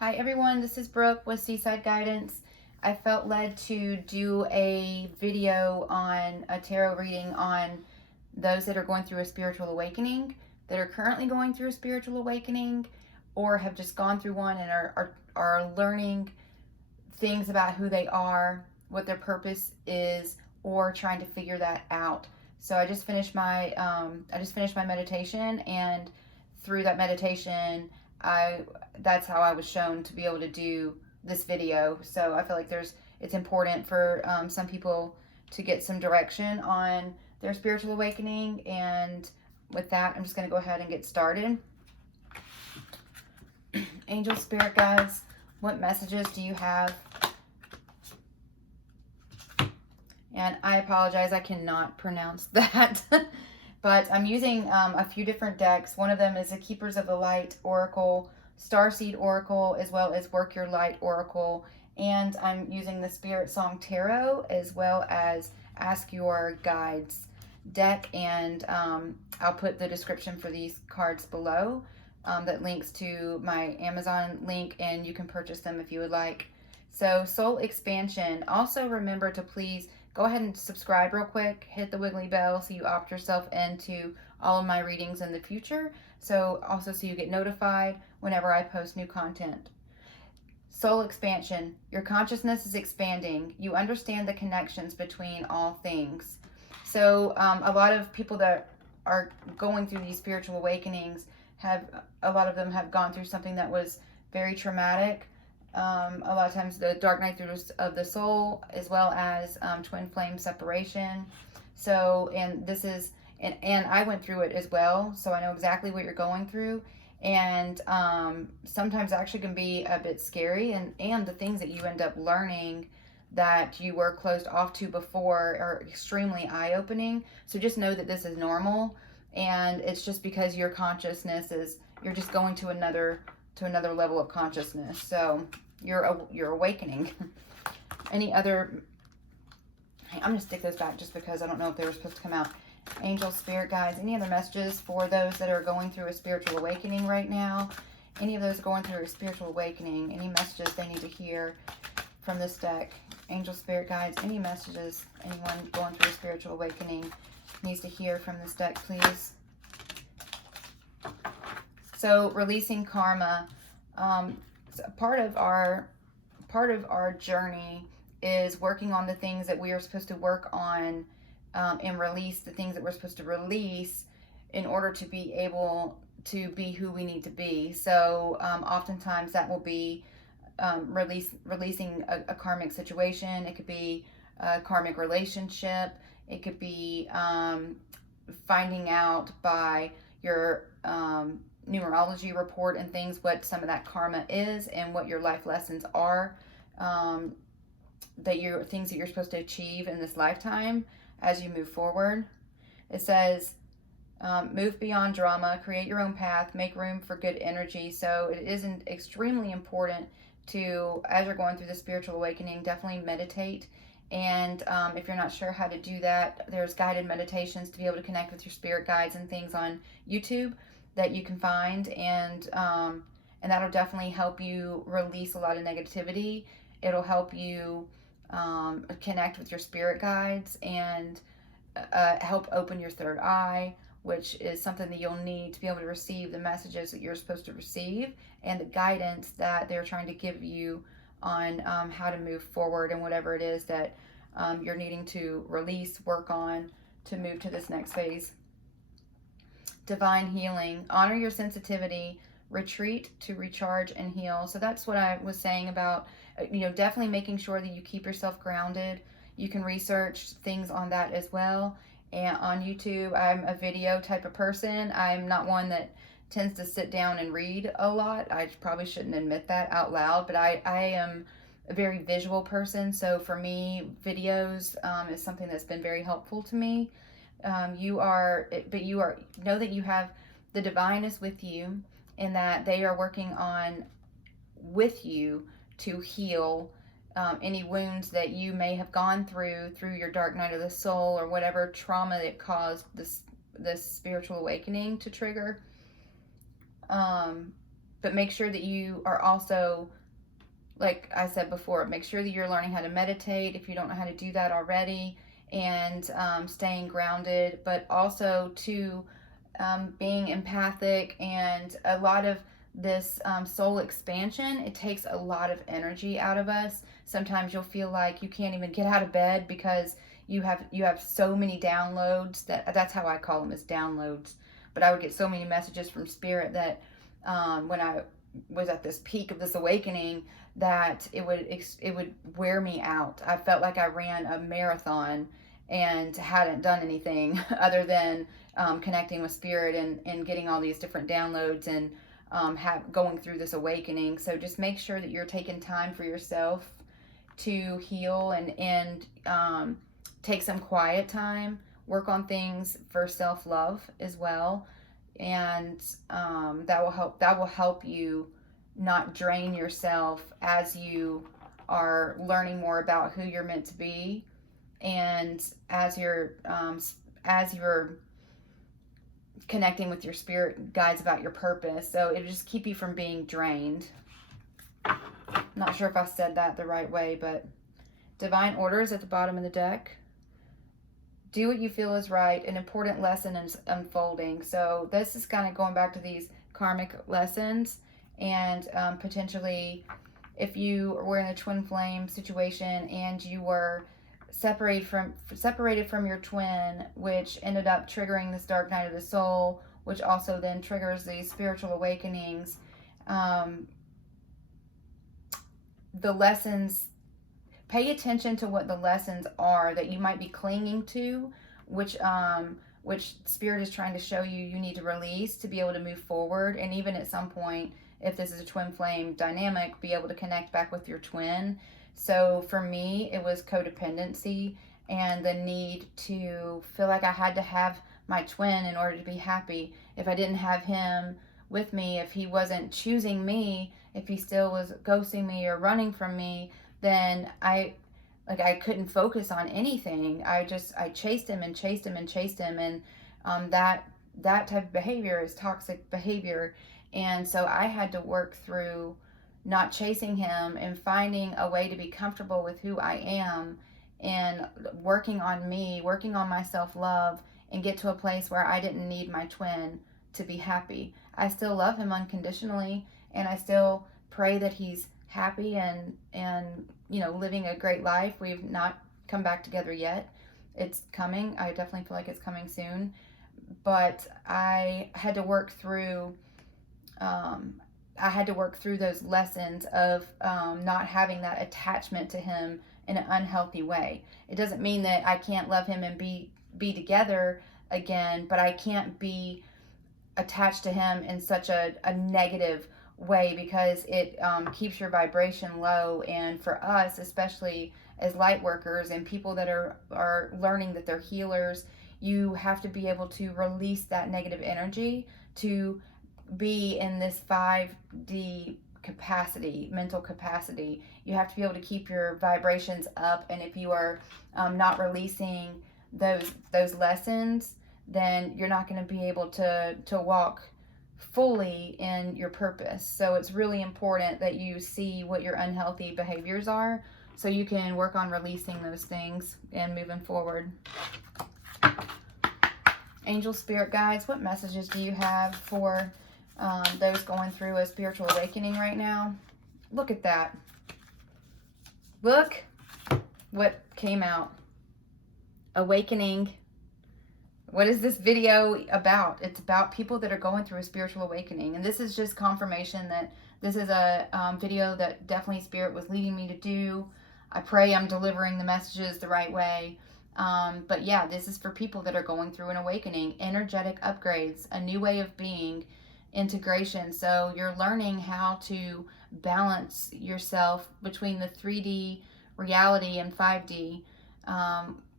Hi everyone, this is Brooke with Seaside Guidance. I felt led to do a video on a tarot reading on those that are going through a spiritual awakening, that are currently going through a spiritual awakening, or have just gone through one and are learning things about who they are, what their purpose is, or trying to figure that out. So I just finished my meditation, and through that meditation, that's how I was shown to be able to do this video. So I feel like it's important for some people to get some direction on their spiritual awakening. And with that, I'm just going to go ahead and get started. Angel, spirit guides, what messages do you have? And I apologize, I cannot pronounce that. But I'm using a few different decks. One of them is a Keepers of the Light Oracle, Starseed Oracle, as well as Work Your Light Oracle. And I'm using the Spirit Song Tarot, as well as Ask Your Guides deck. And I'll put the description for these cards below. That links to my Amazon link, and you can purchase them if you would like. So, soul expansion. Also remember to please go ahead and subscribe real quick. Hit the wiggly bell so you opt yourself into all of my readings in the future. So you get notified whenever I post new content. Soul expansion. Your consciousness is expanding. You understand the connections between all things. So a lot of people that are going through these spiritual awakenings a lot of them have gone through something that was very traumatic. A lot of times the dark night of the soul, as well as twin flame separation. So, and I went through it as well, so I know exactly what you're going through. And sometimes it actually can be a bit scary, and the things that you end up learning that you were closed off to before are extremely eye-opening. So just know that this is normal, and it's just because your consciousness you're just going to another level of consciousness. So you're awakening. Any other, I'm going to stick those back just because I don't know if they were supposed to come out. Angel, spirit guides, any other messages for those that are going through a spiritual awakening right now? Any of those going through a spiritual awakening, any messages they need to hear from this deck? Angel, spirit guides, any messages anyone going through a spiritual awakening needs to hear from this deck, please? So releasing karma. Part of our journey is working on the things that we are supposed to work on, and release the things that we're supposed to release in order to be able to be who we need to be. So oftentimes that will be releasing a karmic situation. It could be a karmic relationship. It could be finding out by your numerology report and things what some of that karma is and what your life lessons are, things that you're supposed to achieve in this lifetime as you move forward. It says move beyond drama, create your own path, make room for good energy. So it isn't extremely important to, as you're going through the spiritual awakening, definitely meditate. And if you're not sure how to do that, there's guided meditations to be able to connect with your spirit guides and things on YouTube that you can find, and that'll definitely help you release a lot of negativity. It'll help you connect with your spirit guides and help open your third eye, which is something that you'll need to be able to receive the messages that you're supposed to receive and the guidance that they're trying to give you on how to move forward and whatever it is that you're needing to release, work on to move to this next phase. Divine healing. Honor your sensitivity. Retreat to recharge and heal. So that's what I was saying about, definitely making sure that you keep yourself grounded. You can research things on that as well. And on YouTube, I'm a video type of person. I'm not one that tends to sit down and read a lot. I probably shouldn't admit that out loud, but I am a very visual person. So for me, videos is something that's been very helpful to me. Know that you have the divine is with you, and that they are working on with you to heal any wounds that you may have gone through your dark night of the soul, or whatever trauma that caused this spiritual awakening to trigger. but make sure that you are also, like I said before, make sure that you're learning how to meditate if you don't know how to do that already, and staying grounded, but also to being empathic. And a lot of this soul expansion, it takes a lot of energy out of us. Sometimes you'll feel like you can't even get out of bed because you have so many downloads. That's how I call them, as downloads. But I would get so many messages from spirit that when I was at this peak of this awakening, that it would wear me out. I felt like I ran a marathon and hadn't done anything other than connecting with spirit and getting all these different downloads and going through this awakening. So just make sure that you're taking time for yourself to heal, and take some quiet time, work on things for self-love as well. And that will help you not drain yourself as you are learning more about who you're meant to be, and as you're connecting with your spirit guides about your purpose. So it'll just keep you from being drained. Not sure if I said that the right way, but divine orders at the bottom of the deck. Do what you feel is right. An important lesson is unfolding. So this is kind of going back to these karmic lessons, and potentially if you were in a twin flame situation and you were separated from your twin, which ended up triggering this dark night of the soul, which also then triggers these spiritual awakenings. The lessons, pay attention to what the lessons are that you might be clinging to, which spirit is trying to show you need to release to be able to move forward. And even at some point, if this is a twin flame dynamic, be able to connect back with your twin. So for me, it was codependency and the need to feel like I had to have my twin in order to be happy. If I didn't have him with me, if he wasn't choosing me, if he still was ghosting me or running from me, then I couldn't focus on anything. I chased him and chased him and chased him, and that type of behavior is toxic behavior. And so I had to work through not chasing him and finding a way to be comfortable with who I am, and working on me, working on my self-love, and get to a place where I didn't need my twin to be happy. I still love him unconditionally, and I still pray that he's happy and living a great life. We've not come back together yet. It's coming. I definitely feel like it's coming soon. But I had to work through those lessons of not having that attachment to him in an unhealthy way. It doesn't mean that I can't love him and be together again, but I can't be attached to him in such a negative way, because it keeps your vibration low. And for us, especially as light workers and people that are learning that they're healers, you have to be able to release that negative energy to be in this 5D capacity, mental capacity. You have to be able to keep your vibrations up, and if you are not releasing those lessons, then you're not going to be able to walk fully in your purpose. So it's really important that you see what your unhealthy behaviors are, so you can work on releasing those things and moving forward. Angel spirit guides, what messages do you have for those going through a spiritual awakening right now? Look at that. Look what came out. Awakening. What is this video about? It's about people that are going through a spiritual awakening. And this is just confirmation that this is a video that definitely Spirit was leading me to do. I pray I'm delivering the messages the right way. But yeah, this is for people that are going through an awakening. Energetic upgrades, a new way of being, integration. So you're learning how to balance yourself between the 3D reality and 5D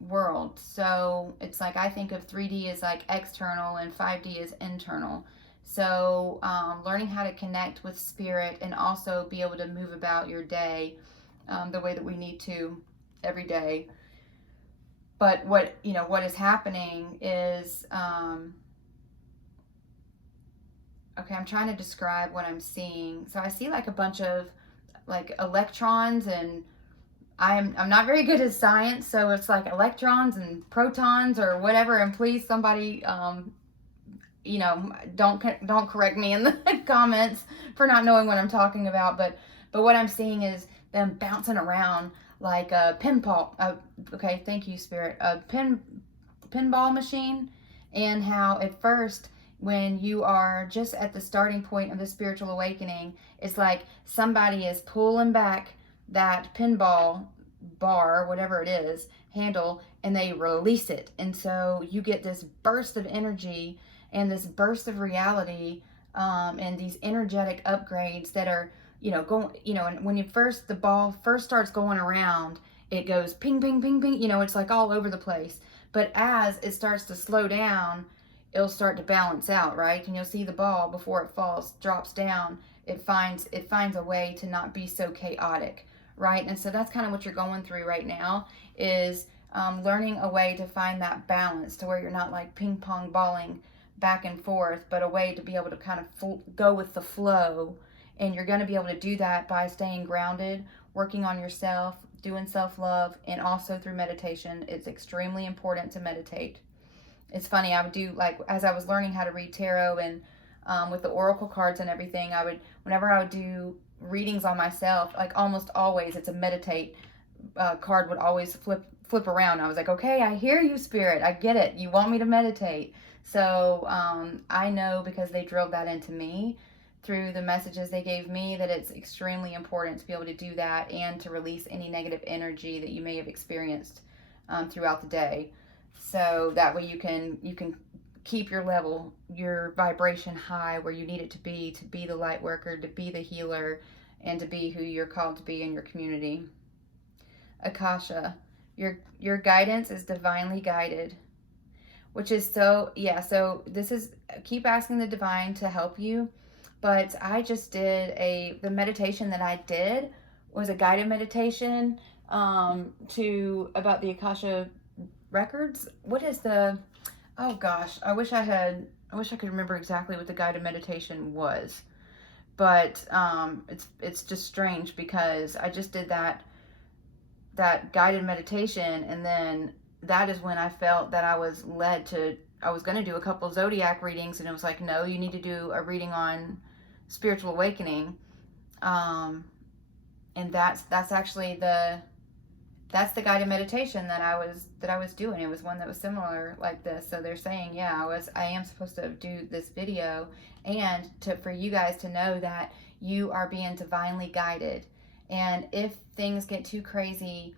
world. So it's like, I think of 3D as like external and 5D as internal. So learning how to connect with spirit and also be able to move about your day the way that we need to every day. But what is happening is okay, I'm trying to describe what I'm seeing. So I see like a bunch of like electrons, and I'm not very good at science, so it's like electrons and protons or whatever. And please, somebody, you know, don't correct me in the comments for not knowing what I'm talking about. But what I'm seeing is them bouncing around like a pinball. Okay, thank you, Spirit. A pinball machine, and how at first, when you are just at the starting point of the spiritual awakening, it's like somebody is pulling back that pinball bar, whatever it is, handle, and they release it. And so you get this burst of energy and this burst of reality, and these energetic upgrades that are, going, and when the ball first starts going around, it goes ping, ping, ping, ping, it's like all over the place. But as it starts to slow down, it'll start to balance out, right? And you'll see the ball before it drops down. It finds a way to not be so chaotic, right? And so that's kind of what you're going through right now, is learning a way to find that balance to where you're not like ping pong balling back and forth, but a way to be able to kind of go with the flow. And you're going to be able to do that by staying grounded, working on yourself, doing self-love, and also through meditation. It's extremely important to meditate. It's funny, I would do, like, as I was learning how to read tarot and with the oracle cards and everything, whenever I would do readings on myself, like almost always it's a meditate card would always flip around. I was like, okay, I hear you, Spirit. I get it. You want me to meditate. So I know, because they drilled that into me through the messages they gave me, that it's extremely important to be able to do that and to release any negative energy that you may have experienced throughout the day. So that way you can keep your level, your vibration high where you need it to be the light worker, to be the healer, and to be who you're called to be in your community. Akasha, your guidance is divinely guided, which is so this is, keep asking the divine to help you. But I just did the meditation that I did was a guided meditation about the Akasha records. What is oh gosh, I wish I could remember exactly what the guided meditation was. But it's just strange, because I just did that guided meditation, and then that is when I felt that I was led to, I was going to do a couple zodiac readings, and it was like, no, you need to do a reading on spiritual awakening. And that's actually that's the guided meditation that I was doing. It was one that was similar like this. So they're saying, yeah, I am supposed to do this video, and for you guys to know that you are being divinely guided. And if things get too crazy,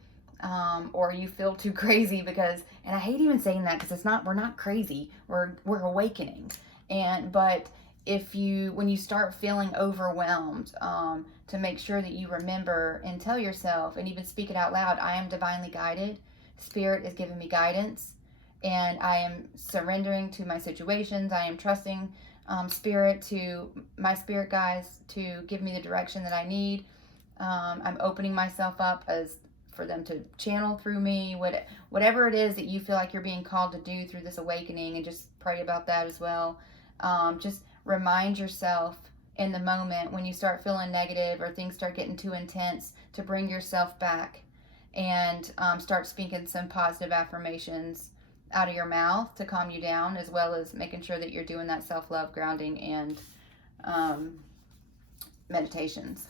or you feel too crazy, and I hate even saying that, because we're not crazy, we're awakening. But when you start feeling overwhelmed, to make sure that you remember and tell yourself and even speak it out loud, I am divinely guided. Spirit is giving me guidance, and I am surrendering to my situations. I am trusting my spirit guides to give me the direction that I need. I'm opening myself up for them to channel through me, whatever it is that you feel like you're being called to do through this awakening, and just pray about that as well. Just remind yourself in the moment when you start feeling negative or things start getting too intense, to bring yourself back and start speaking some positive affirmations out of your mouth to calm you down, as well as making sure that you're doing that self-love, grounding, and meditations.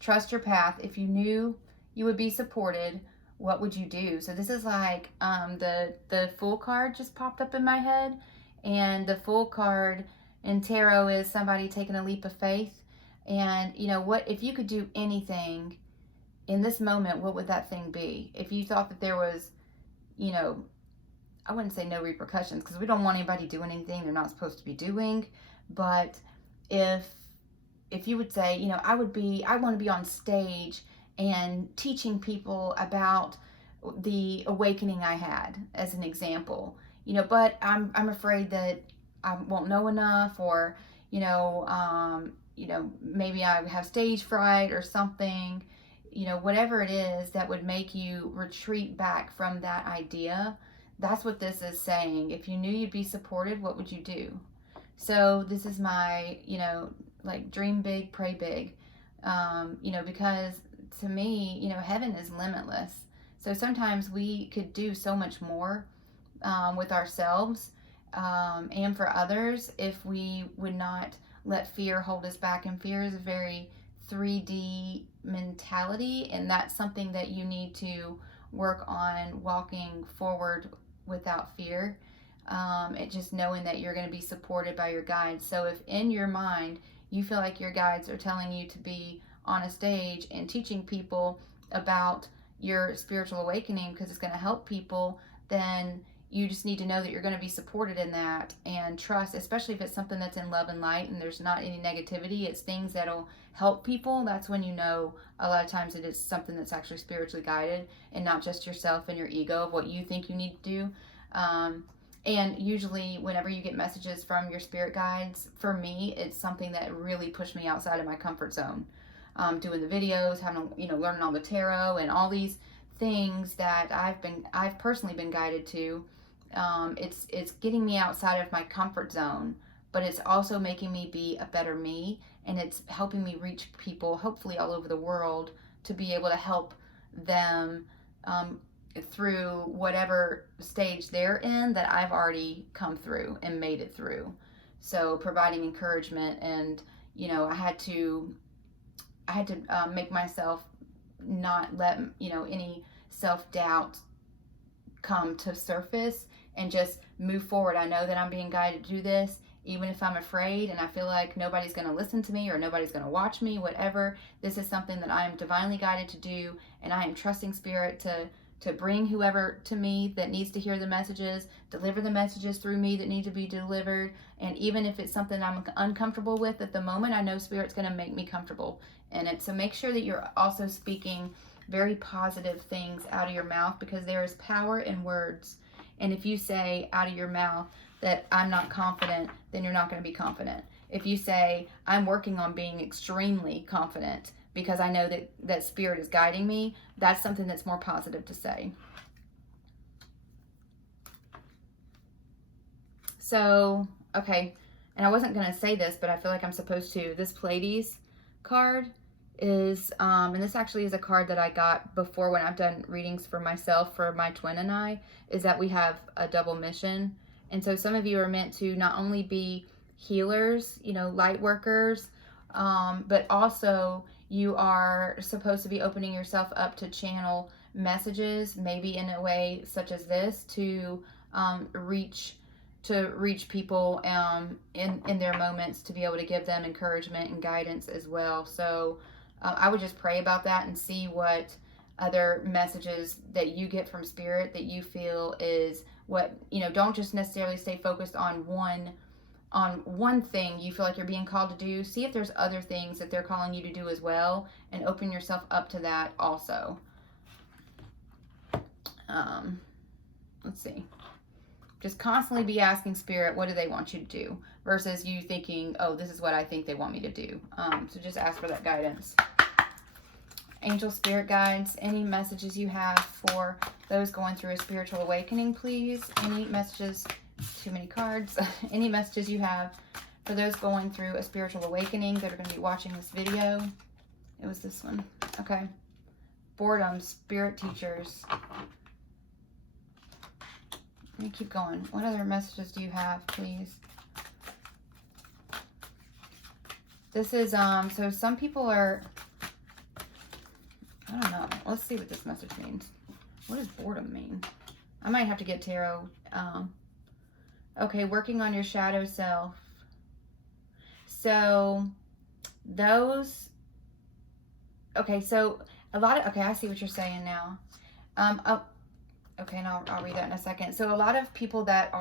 Trust your path. If you knew you would be supported, what would you do? So this is like the Fool card just popped up in my head, and the Fool card in tarot is somebody taking a leap of faith. And what if you could do anything in this moment, what would that thing be? If you thought that there was, I wouldn't say no repercussions, because we don't want anybody doing anything they're not supposed to be doing. But if you would say, I want to be on stage and teaching people about the awakening I had, as an example, but I'm afraid that I won't know enough, or maybe I have stage fright or something, whatever it is that would make you retreat back from that idea. That's what this is saying. If you knew you'd be supported, what would you do? So this is my, like dream big, pray big, because to me, heaven is limitless. So sometimes we could do so much more with ourselves and for others if we would not let fear hold us back. And fear is a very 3D mentality, and that's something that you need to work on walking forward without fear. It just knowing that you're going to be supported by your guides. So if in your mind you feel like your guides are telling you to be on a stage and teaching people about your spiritual awakening because it's going to help people, then you just need to know that you're going to be supported in that, and trust, especially if it's something that's in love and light and there's not any negativity, it's things that'll help people. That's when you know a lot of times it is something that's actually spiritually guided and not just yourself and your ego of what you think you need to do. And usually whenever you get messages from your spirit guides, for me, it's something that really pushed me outside of my comfort zone. Doing the videos, having, learning all the tarot and all these things that I've personally been guided to. It's getting me outside of my comfort zone, but it's also making me be a better me, and it's helping me reach people, hopefully all over the world, to be able to help them through whatever stage they're in that I've already come through and made it through. So providing encouragement, and I had to make myself not let any self-doubt come to surface and just move forward. I know that I'm being guided to do this, even if I'm afraid and I feel like nobody's going to listen to me or nobody's going to watch me, whatever. This is something that I am divinely guided to do, and I am trusting spirit to bring whoever to me that needs to hear the messages, deliver the messages through me that need to be delivered. And even if it's something I'm uncomfortable with at the moment, I know spirit's going to make me comfortable in it. So make sure that you're also speaking very positive things out of your mouth, because there is power in words. And if you say out of your mouth that I'm not confident, then you're not going to be confident. If you say I'm working on being extremely confident because I know that spirit is guiding me, that's something that's more positive to say. So, okay, and I wasn't going to say this, but I feel like I'm supposed to. This Pleiades card is, and this actually is a card that I got before when I've done readings for myself, for my twin and I, is that we have a double mission. And so some of you are meant to not only be healers, light workers, but also you are supposed to be opening yourself up to channel messages, maybe in a way such as this, to reach people in their moments, to be able to give them encouragement and guidance as well. So I would just pray about that and see what other messages that you get from spirit that you feel is what, don't just necessarily stay focused on one thing you feel like you're being called to do. See if there's other things that they're calling you to do as well, and open yourself up to that also. Let's see. Just constantly be asking spirit, what do they want you to do? Versus you thinking, oh, this is what I think they want me to do. So just ask for that guidance. Angel spirit guides, any messages you have for those going through a spiritual awakening, please. Any messages, too many cards. Any messages you have for those going through a spiritual awakening that are going to be watching this video. It was this one. Okay. Boredom, spirit teachers. Let me keep going. What other messages do you have, please? This is, so some people are, I don't know. Let's see what this message means. What does boredom mean? I might have to get tarot. Okay, working on your shadow self. So those, okay, so a lot of, okay, I see what you're saying now. Okay, and I'll read that in a second. So a lot of people that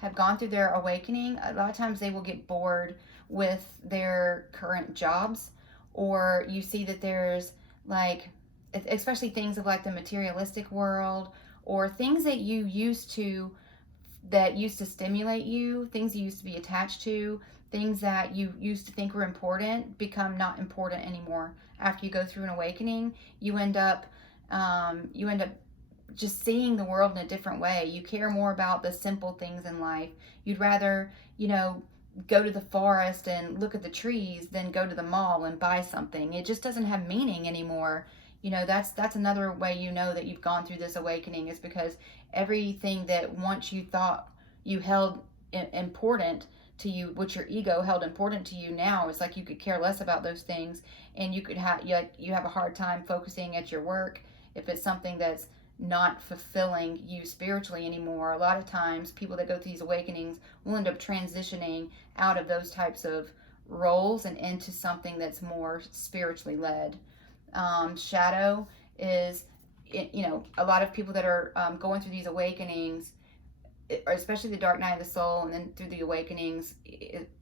have gone through their awakening, a lot of times they will get bored with their current jobs, or you see that there's like, especially things of like the materialistic world, or things that you used to stimulate you, things you used to be attached to, things that you used to think were important become not important anymore. After you go through an awakening, you end up just seeing the world in a different way. You care more about the simple things in life. You'd rather, go to the forest and look at the trees than go to the mall and buy something. It just doesn't have meaning anymore. That's another way that you've gone through this awakening, is because everything that once you thought you held important to you, which your ego held important to you, now it's like you could care less about those things, and you have a hard time focusing at your work if it's something that's not fulfilling you spiritually anymore. A lot of times people that go through these awakenings will end up transitioning out of those types of roles and into something that's more spiritually led. Shadow is, a lot of people that are going through these awakenings, especially the dark night of the soul, and then through the awakenings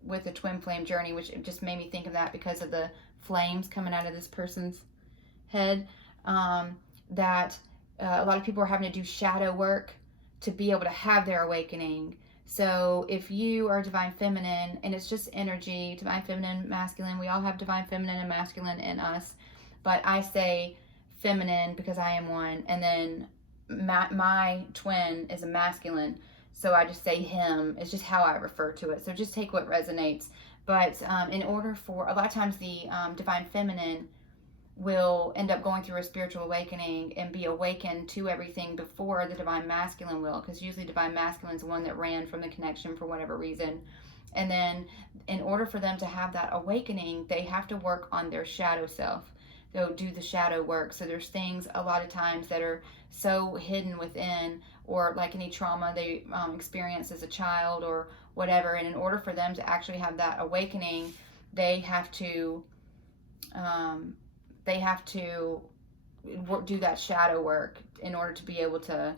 with the twin flame journey, which just made me think of that because of the flames coming out of this person's head, that a lot of people are having to do shadow work to be able to have their awakening. So if you are divine feminine, and it's just energy, divine feminine, masculine, we all have divine feminine and masculine in us, but I say feminine because I am one, and then my twin is a masculine, so I just say him. It's just how I refer to it, so just take what resonates. But in order for, a lot of times the divine feminine will end up going through a spiritual awakening and be awakened to everything before the divine masculine will, because usually divine masculine is the one that ran from the connection for whatever reason. And then in order for them to have that awakening, they have to work on their shadow self. They'll do the shadow work. So there's things a lot of times that are so hidden within, or like any trauma they experienced as a child or whatever. And in order for them to actually have that awakening, they have to do that shadow work in order to be able to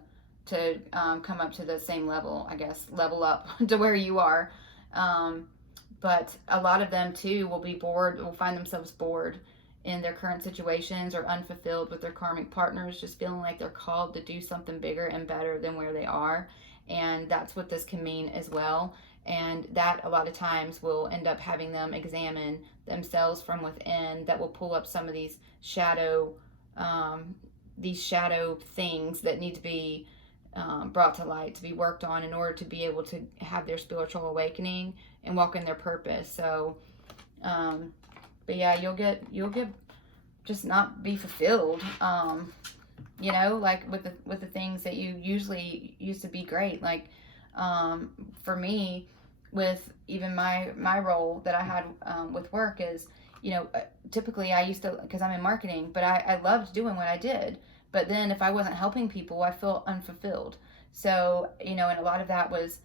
come up to the same level, I guess, level up to where you are. But a lot of them too will be bored, will find themselves bored in their current situations, or unfulfilled with their karmic partners, just feeling like they're called to do something bigger and better than where they are. And that's what this can mean as well. And that a lot of times will end up having them examine themselves from within. That will pull up some of these shadow things that need to be brought to light, to be worked on, in order to be able to have their spiritual awakening and walk in their purpose. So but yeah, you'll get just not be fulfilled, like with the things that you usually used to be great. Like for me, with even my role that I had with work is, typically I used to, because I'm in marketing, but I loved doing what I did. But then if I wasn't helping people, I felt unfulfilled. So, and a lot of that was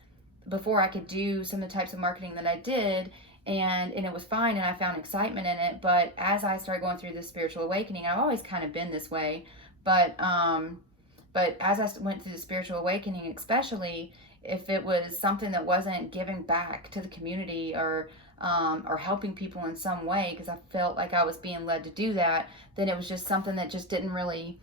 before I could do some of the types of marketing that I did, and it was fine, and I found excitement in it. But as I started going through this spiritual awakening, I've always kind of been this way, but as I went through the spiritual awakening, especially if it was something that wasn't giving back to the community, or helping people in some way, because I felt like I was being led to do that, then it was just something that just didn't really,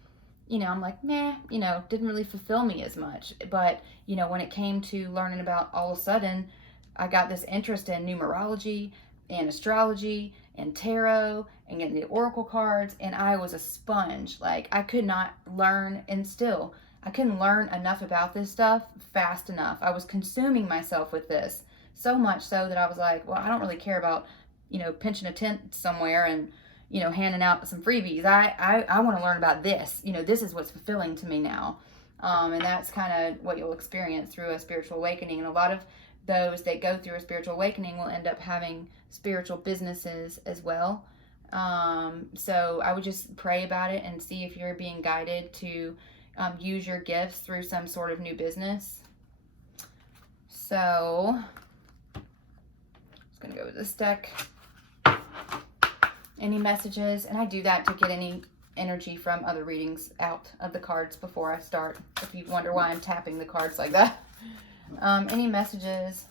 I'm like, nah, didn't really fulfill me as much. But, when it came to learning about, all of a sudden, I got this interest in numerology and astrology and tarot and getting the oracle cards, and I was a sponge. Like, I could not learn, and still, I couldn't learn enough about this stuff fast enough. I was consuming myself with this so much so that I was like, well, I don't really care about, pinching a tent somewhere and, handing out some freebies. I want to learn about this. This is what's fulfilling to me now. And that's kind of what you'll experience through a spiritual awakening. And a lot of those that go through a spiritual awakening will end up having spiritual businesses as well. So I would just pray about it and see if you're being guided to use your gifts through some sort of new business. So I'm just going to go with this deck. Any messages? And I do that to get any energy from other readings out of the cards before I start, if you wonder why I'm tapping the cards like that. Any messages?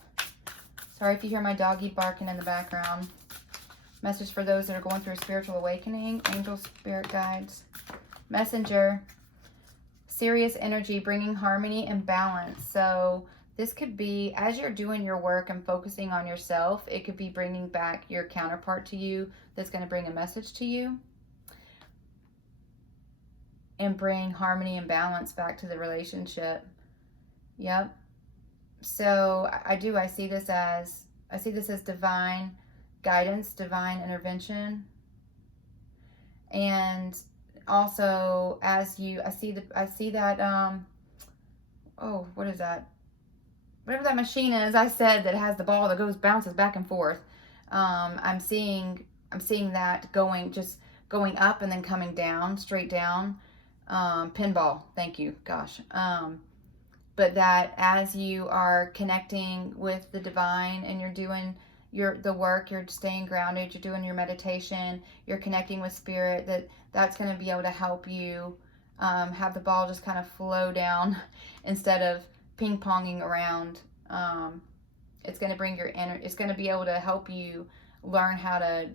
Sorry if you hear my doggy barking in the background. Message for those that are going through a spiritual awakening. Angel, spirit guides. Messenger. Serious energy, bringing harmony and balance. So this could be, as you're doing your work and focusing on yourself, it could be bringing back your counterpart to you that's going to bring a message to you and bring harmony and balance back to the relationship. Yep. So I see this as I see this as divine guidance, divine intervention. And also, as you, I see that, oh, what is that? Whatever that machine is, I said, that has the ball that bounces back and forth. I'm seeing that going up and then coming down, straight down. Pinball, thank you, gosh. But that as you are connecting with the divine and you're doing the work, you're staying grounded, you're doing your meditation, you're connecting with spirit, that's going to be able to help you have the ball just kind of flow down instead of ping ponging around. It's going to bring your it's going to be able to help you learn how to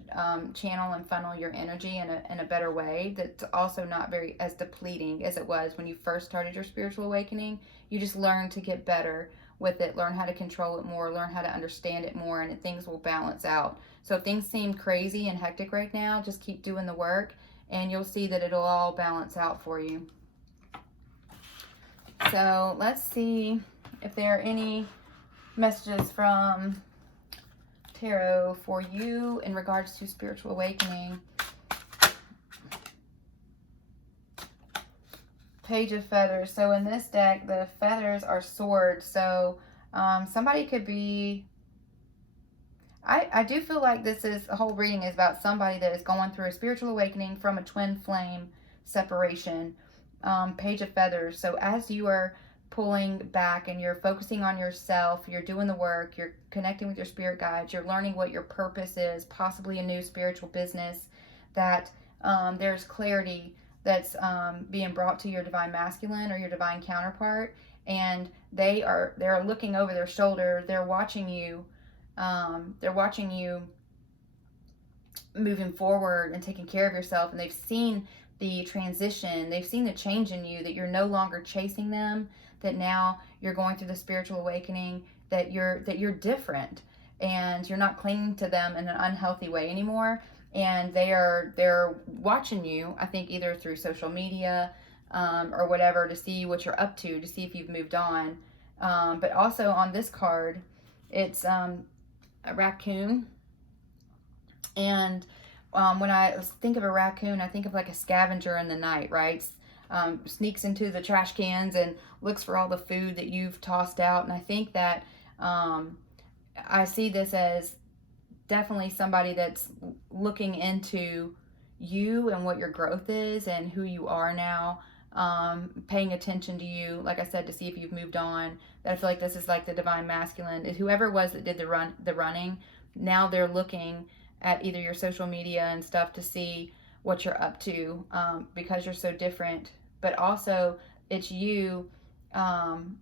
channel and funnel your energy in a better way, that's also not very as depleting as it was when you first started your spiritual awakening. You just learn to get better with it, learn how to control it more, learn how to understand it more, and things will balance out. So if things seem crazy and hectic right now, just keep doing the work and you'll see that it'll all balance out for you. So let's see if there are any messages from Tarot for you in regards to spiritual awakening. Page of Feathers. So in this deck, the feathers are swords. So somebody could be... I do feel like the whole reading is about somebody that is going through a spiritual awakening from a twin flame separation. Page of Feathers. So as you are pulling back and you're focusing on yourself, you're doing the work, you're connecting with your spirit guides, you're learning what your purpose is, possibly a new spiritual business, that there's clarity that's being brought to your divine masculine or your divine counterpart, and they're looking over their shoulder, they're watching you moving forward and taking care of yourself, and they've seen the transition, they've seen the change in you, that you're no longer chasing them, that now you're going through the spiritual awakening, that you're different and you're not clinging to them in an unhealthy way anymore. And they're watching you, I think, either through social media or whatever, to see what you're up to see if you've moved on. But also on this card, it's a raccoon. And when I think of a raccoon, I think of like a scavenger in the night, right? Sneaks into the trash cans and looks for all the food that you've tossed out. And I think that I see this as definitely somebody that's looking into you and what your growth is and who you are now, paying attention to you, like I said, to see if you've moved on. That I feel like this is like the divine masculine. Whoever it was that did the running, now they're looking at either your social media and stuff to see what you're up to, because you're so different. But also it's you, and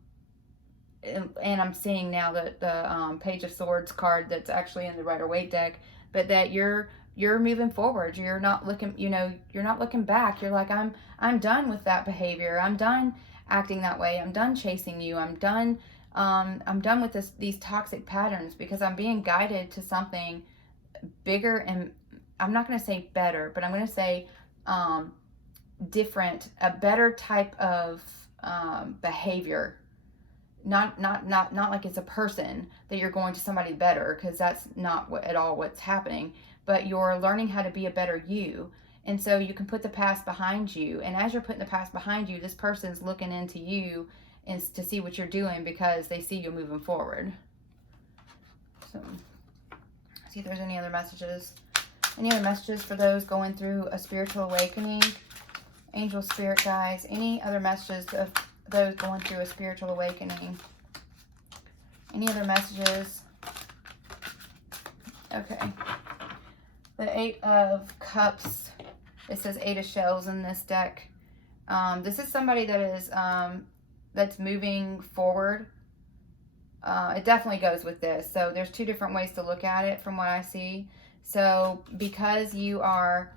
I'm seeing now that the Page of Swords card that's actually in the Rider-Waite deck, but that you're moving forward. You're not looking, you're not looking back. You're like, I'm done with that behavior. I'm done acting that way. I'm done chasing you. I'm done with these toxic patterns, because I'm being guided to something bigger, and I'm not going to say better, but I'm going to say different, a better type of behavior. Not like it's a person that you're going to somebody better, because that's not at all what's happening. But you're learning how to be a better you, and so you can put the past behind you. And as you're putting the past behind you, this person's looking into you and to see what you're doing, because they see you moving forward. So, see if there's any other messages. Any other messages for those going through a spiritual awakening? Angel, spirit guides, any other messages of those going through a spiritual awakening? Any other messages? Okay. The Eight of Cups. It says Eight of Shells in this deck. This is somebody that is that's moving forward. It definitely goes with this. So there's two different ways to look at it from what I see. So because you are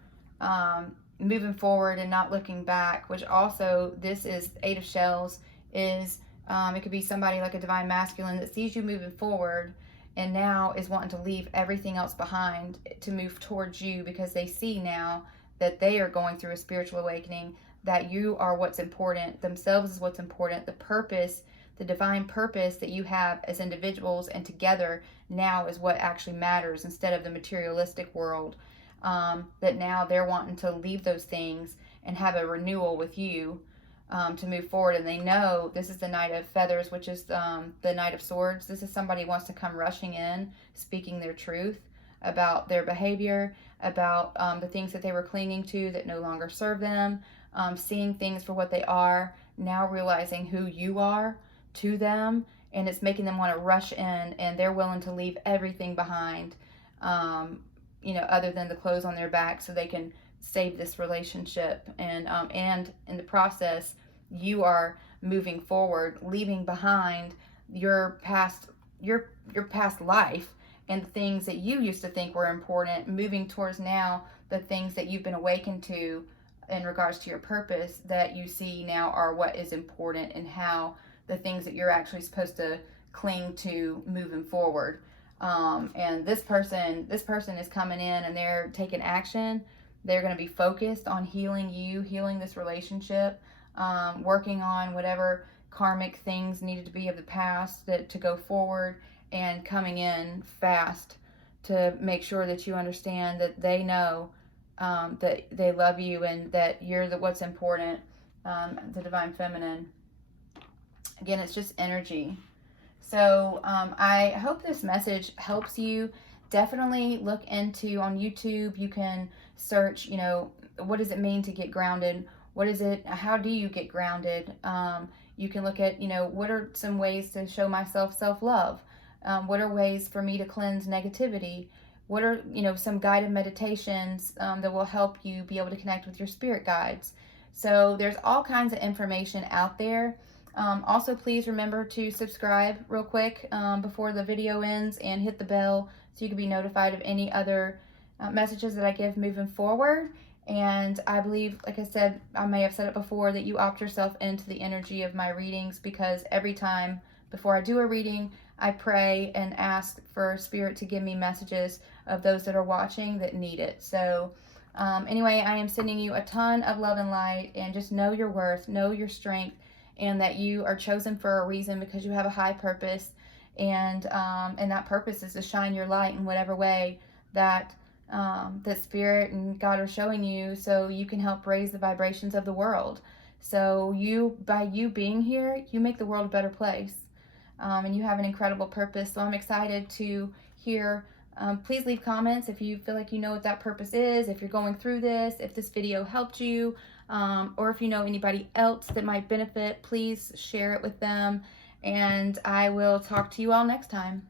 moving forward and not looking back, which also this is Eight of Shells, is it could be somebody like a divine masculine that sees you moving forward and now is wanting to leave everything else behind to move towards you, because they see now that they are going through a spiritual awakening, that you are what's important, themselves is what's important, the purpose the divine purpose that you have as individuals and together now is what actually matters instead of the materialistic world. That now they're wanting to leave those things and have a renewal with you, to move forward. And they know this is the Knight of Feathers, which is the Knight of Swords. This is somebody who wants to come rushing in, speaking their truth about their behavior, about the things that they were clinging to that no longer serve them, seeing things for what they are, now realizing who you are to them, and it's making them want to rush in, and they're willing to leave everything behind, other than the clothes on their back, so they can save this relationship. And in the process, you are moving forward, leaving behind your past life and the things that you used to think were important, moving towards now the things that you've been awakened to in regards to your purpose that you see now are what is important, and how the things that you're actually supposed to cling to moving forward. And this person is coming in and they're taking action. They're going to be focused on healing you, healing this relationship, working on whatever karmic things needed to be of the past to go forward, and coming in fast to make sure that you understand that they know that they love you and that you're what's important, the Divine Feminine. Again, it's just energy. So I hope this message helps you. Definitely look into, on YouTube, you can search, what does it mean to get grounded? How do you get grounded? You can look at, what are some ways to show myself self-love? What are ways for me to cleanse negativity? What are, some guided meditations that will help you be able to connect with your spirit guides? So there's all kinds of information out there. Also, please remember to subscribe real quick before the video ends, and hit the bell so you can be notified of any other messages that I give moving forward. And I believe, like I said, I may have said it before, that you opt yourself into the energy of my readings, because every time before I do a reading, I pray and ask for Spirit to give me messages of those that are watching that need it. So anyway, I am sending you a ton of love and light, and just know your worth, know your strength, and that you are chosen for a reason, because you have a high purpose, and that purpose is to shine your light in whatever way that that Spirit and God are showing you, so you can help raise the vibrations of the world. So by you being here, you make the world a better place, and you have an incredible purpose. So I'm excited to hear. Please leave comments if you feel like you know what that purpose is, if you're going through this, if this video helped you, or if you know anybody else that might benefit. Please share it with them, and I will talk to you all next time.